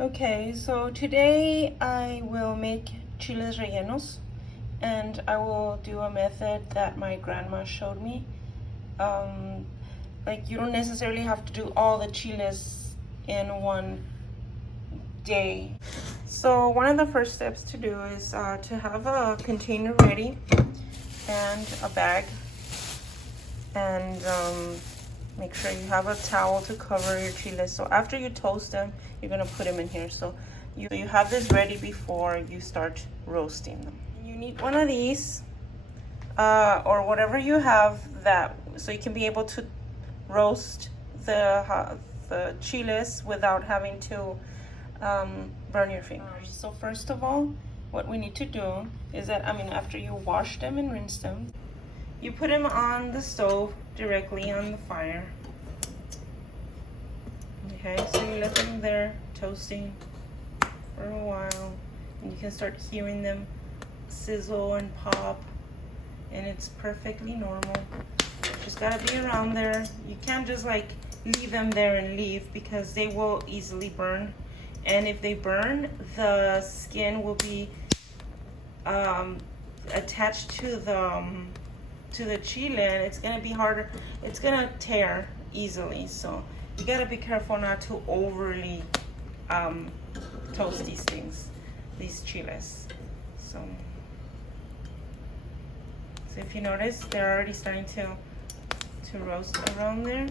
Okay, so today I will make chiles rellenos, and I will do a method that my grandma showed me. Like, you don't necessarily have to do all the chiles in one day. So one of the first steps to do is to have a container ready and a bag, and make sure you have a towel to cover your chiles. So after you toast them, you're gonna put them in here. So you have this ready before you start roasting them. You need one of these or whatever you have, that so you can be able to roast the chiles without having to burn your fingers. So first of all, what we need to do is that, after you wash them and rinse them, you put them on the stove directly on the fire. Okay, so you let them there toasting for a while, and you can start hearing them sizzle and pop, and it's perfectly normal. Just gotta be around there. You can't just like leave them there and leave, because they will easily burn, and if they burn, the skin will be attached to the chile, and it's gonna be harder. It's gonna tear easily, so you gotta be careful not to overly toast these things, these chiles. So if you notice, they're already starting to roast around there,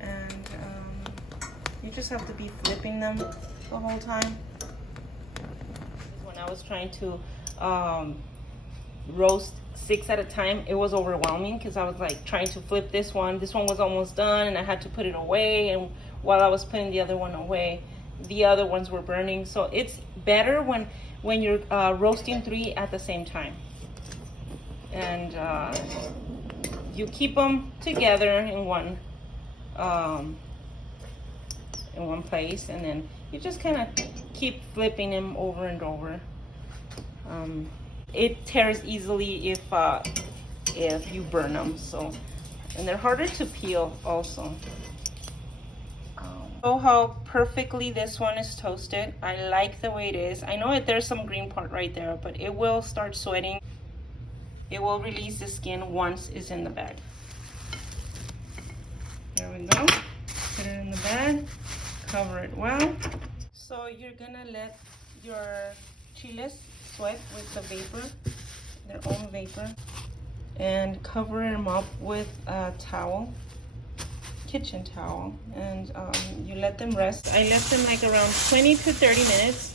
and you just have to be flipping them the whole time. When I was trying to roast 6 at a time, it was overwhelming, because I was like trying to flip this one was almost done, and I had to put it away, and while I was putting the other one away, the other ones were burning. So it's better when you're roasting 3 at the same time, and you keep them together in one place, and then you just kind of keep flipping them over and over. It tears easily if you burn them. So, and they're harder to peel also. Oh, how perfectly this one is toasted. I like the way it is. I know there's some green part right there, but it will start sweating. It will release the skin once it's in the bag. There we go. Put it in the bag. Cover it well. So you're gonna let your chiles sweat with the vapor, their own vapor, and cover them up with a towel, kitchen towel, and you let them rest. I left them like around 20 to 30 minutes.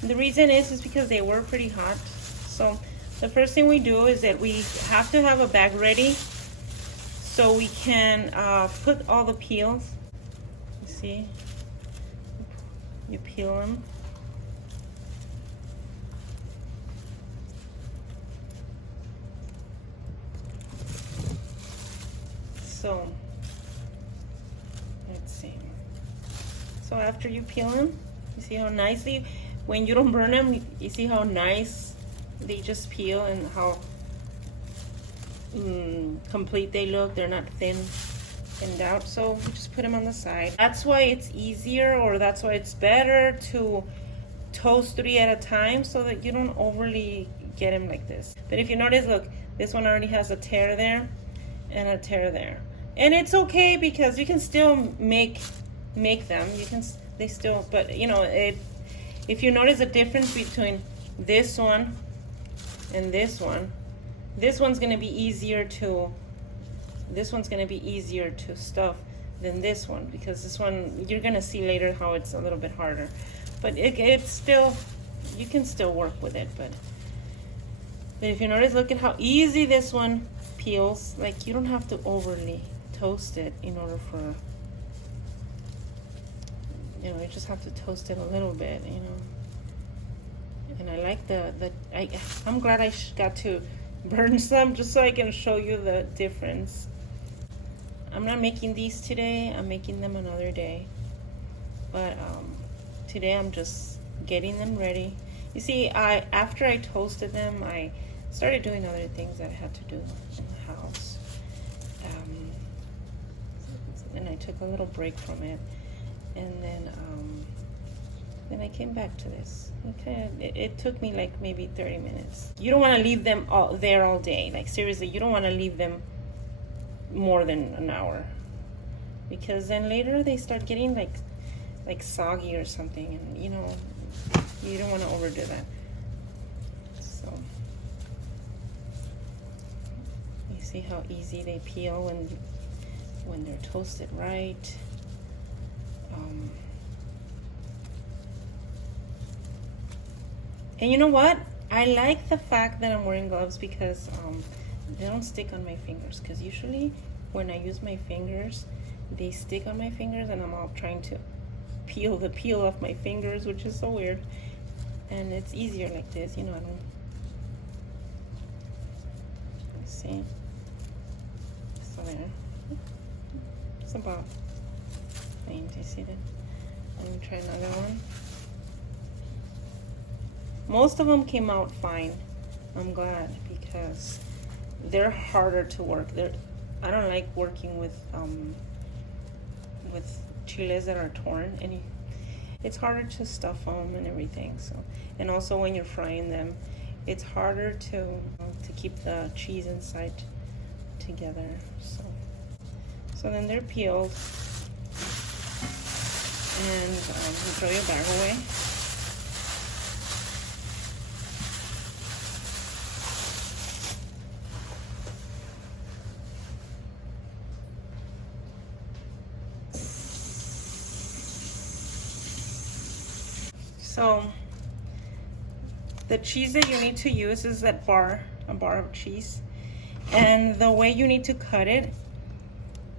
And the reason is because they were pretty hot. So the first thing we do is that we have to have a bag ready so we can put all the peels. You see, you peel them. So let's see. So after you peel them, you see how nicely, when you don't burn them, you see how nice they just peel, and how complete they look. They're not thinned out. So we just put them on the side. That's why it's easier, or that's why it's better to toast 3 at a time, so that you don't overly get them like this. But if you notice, look, this one already has a tear there and a tear there. And it's okay, because you can still make them. They still, but you know, if you notice the difference between this one and this one's gonna be easier to stuff than this one, because this one, you're gonna see later how it's a little bit harder. But it's still, you can still work with it. But if you notice, look at how easy this one peels. Like, you don't have to overly toast it in order for, you know, you just have to toast it a little bit, you know. And I like I'm glad I got to burn some, just so I can show you the difference. I'm not making these today, I'm making them another day. But today I'm just getting them ready. You see, after I toasted them, I started doing other things that I had to do in the house. And I took a little break from it. And then I came back to this. Okay, it took me like maybe 30 minutes. You don't want to leave them there all day. Like seriously, you don't want to leave them more than an hour, because then later they start getting like soggy or something, and you know, you don't want to overdo that. So you see how easy they peel when they're toasted right. And you know what? I like the fact that I'm wearing gloves because they don't stick on my fingers. Because usually when I use my fingers, they stick on my fingers, and I'm all trying to peel the peel off my fingers, which is so weird. And it's easier like this, you know. I don't see. So there. It's about fine. Do you see that? Let me try another one. Most of them came out fine. I'm glad, because they're harder to work. I don't like working with chiles that are torn, and it's harder to stuff them and everything. So, and also when you're frying them, it's harder to keep the cheese inside together. So then they're peeled, and you throw your bag away. So the cheese that you need to use is a bar of cheese, and the way you need to cut it,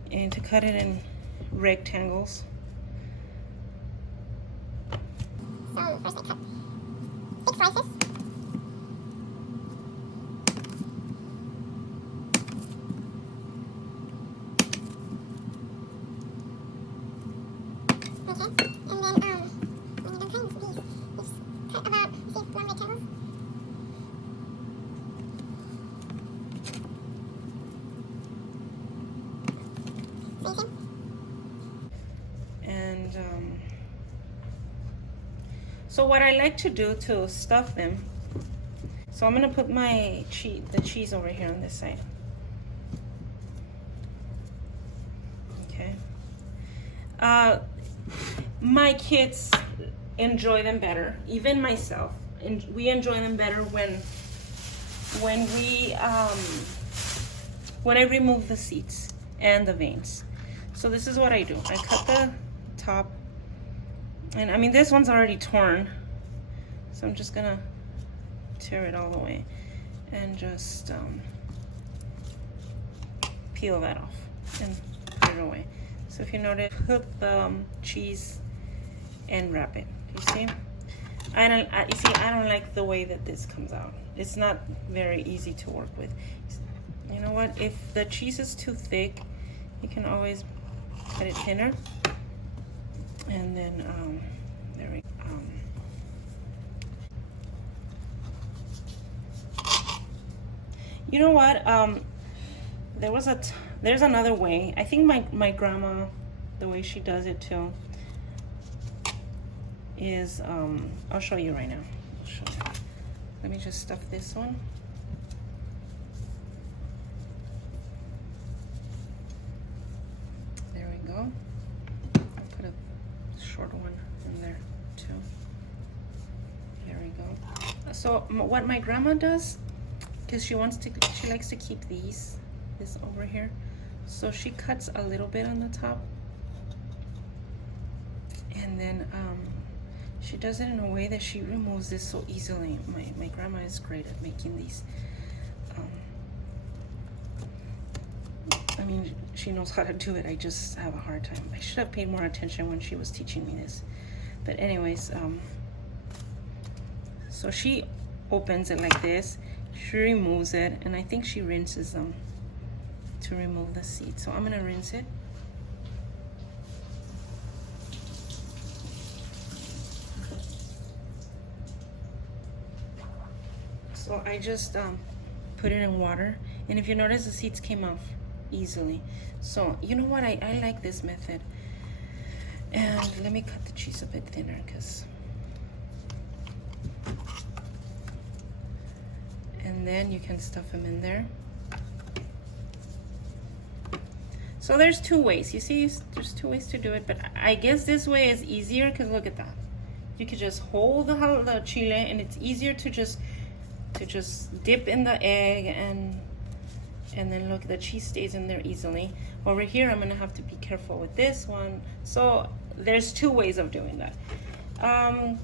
and to cut it in rectangles. So first I cut 6 slices. Okay, and then when you're done cutting these, just cut about, see, 1 rectangle. And so what I like to do to stuff them, so I'm gonna put the cheese over here on this side. Okay. My kids enjoy them better, even myself, and we enjoy them better when I remove the seeds and the veins. So this is what I do. I cut the top, and I mean this one's already torn, so I'm just gonna tear it all the way and just peel that off and put it away. So if you notice, put the cheese and wrap it. You see? I don't like the way that this comes out. It's not very easy to work with. You know what? If the cheese is too thick, you can always cut it thinner. And then there we go. You know what? There's another way. I think my grandma, the way she does it too, is I'll show you right now. Let me just stuff this one. There we go. I'll put a short one in there too. There we go. So what my grandma does, because she likes to keep this over here, so she cuts a little bit on the top, and then she does it in a way that she removes this so easily. My grandma is great at making these. I mean, she knows how to do it. I just have a hard time. I should have paid more attention when she was teaching me this. But anyways, so she opens it like this. She removes it, and I think she rinses them to remove the seed. So I'm gonna rinse it. So I just put it in water, and if you notice, the seeds came off easily. So you know what, I like this method. And let me cut the cheese a bit thinner, because And then you can stuff them in there. So there's two ways. You see, there's two ways to do it, but I guess this way is easier because look at that. You could just hold the chile, and it's easier to just dip in the egg, and then look, the cheese stays in there easily. Over here, I'm gonna have to be careful with this one. So there's two ways of doing that.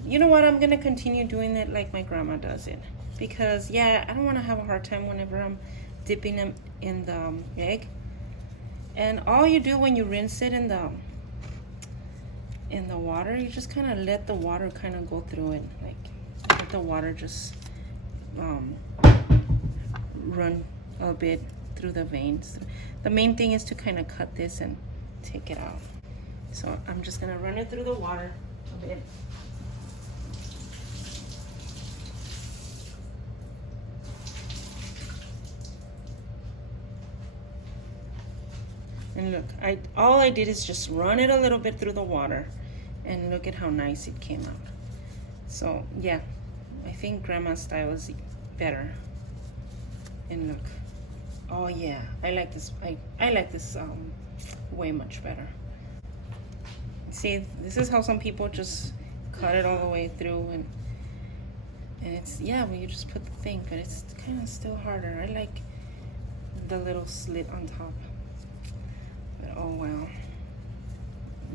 You know what? I'm gonna continue doing it like my grandma does it, because yeah, I don't want to have a hard time whenever I'm dipping them in the egg. And all you do when you rinse it in the water, you just kind of let the water kind of go through it, like let the water just run a bit through the veins. The main thing is to kind of cut this and take it out. So I'm just gonna run it through the water a bit. And look, all I did is just run it a little bit through the water, and look at how nice it came out. So yeah, I think grandma's style is better. And look, oh yeah, I like this. I like this way much better. See, this is how some people just cut it all the way through, and it's, yeah, well, you just put the thing, but it's kind of still harder. I like the little slit on top. Oh wow,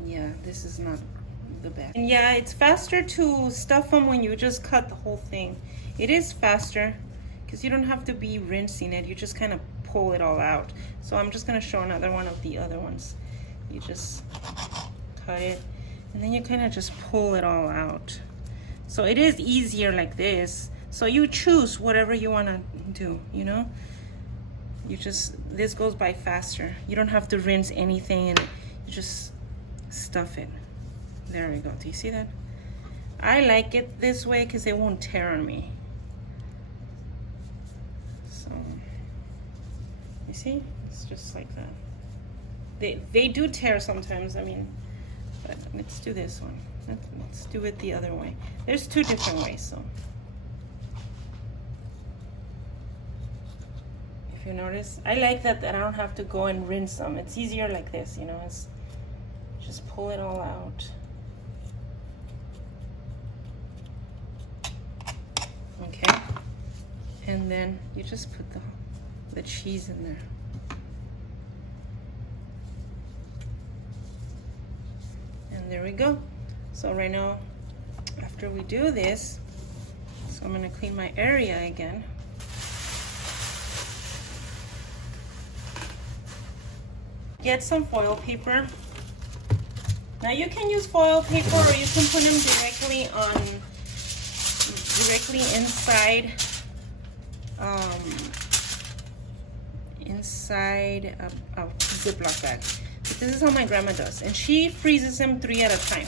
yeah, this is not the best. And yeah, it's faster to stuff them when you just cut the whole thing. It is faster because you don't have to be rinsing it. You just kind of pull it all out. So I'm just gonna show another one of the other ones. You just cut it, and then you kind of just pull it all out. So it is easier like this. So you choose whatever you want to do, you know. This goes by faster. You don't have to rinse anything, and you just stuff it. There we go. Do you see that? I like it this way because it won't tear on me. So, you see? It's just like that. They do tear sometimes, I mean, but let's do this one. Let's do it the other way. There's two different ways, so. You notice, I like that I don't have to go and rinse them. It's easier like this, you know. It's just pull it all out. Okay, and then you just put the cheese in there. And there we go. So right now, after we do this, so I'm gonna clean my area again. Get some foil paper. Now you can use foil paper, or you can put them directly inside a Ziploc bag. But this is how my grandma does, and she freezes them 3 at a time.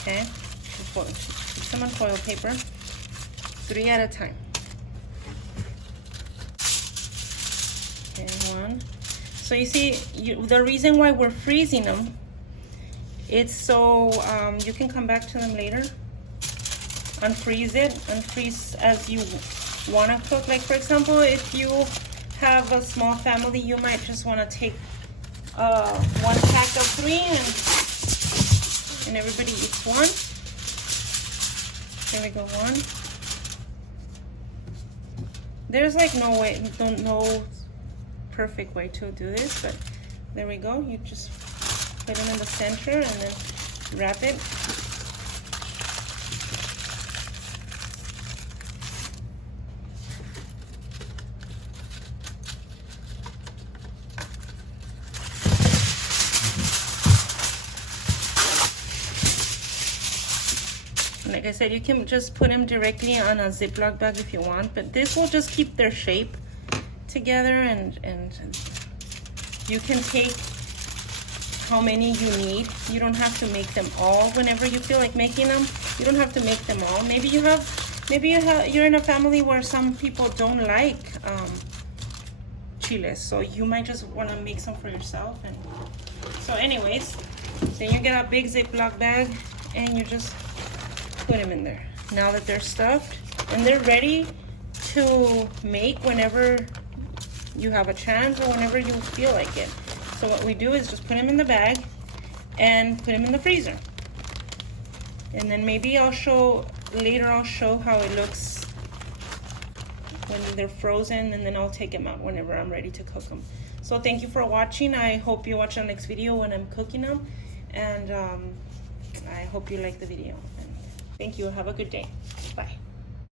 Okay, she puts them on foil paper. 3 at a time. Okay, 1. So you see, the reason why we're freezing them, it's so you can come back to them later. Unfreeze it, unfreeze as you want to cook. Like for example, if you have a small family, you might just want to take 1 pack of 3 and everybody eats 1. There we go, 1. There's like no perfect way to do this, but there we go. You just put them in the center and then wrap it. Like I said, you can just put them directly on a Ziploc bag if you want, but this will just keep their shape together, and you can take how many you need. You don't have to make them all whenever you feel like making them. You don't have to make them all. Maybe you're in a family where some people don't like chiles, so you might just want to make some for yourself. And so anyways, Then you get a big Ziploc bag and you just put them in there. Now that they're stuffed and they're ready to make whenever you have a chance or whenever you feel like it. So what we do is just put them in the bag and put them in the freezer. And then maybe I'll show how it looks when they're frozen, and then I'll take them out whenever I'm ready to cook them. So thank you for watching. I hope you watch the next video when I'm cooking them, and I hope you like the video. And thank you. Have a good day. Bye.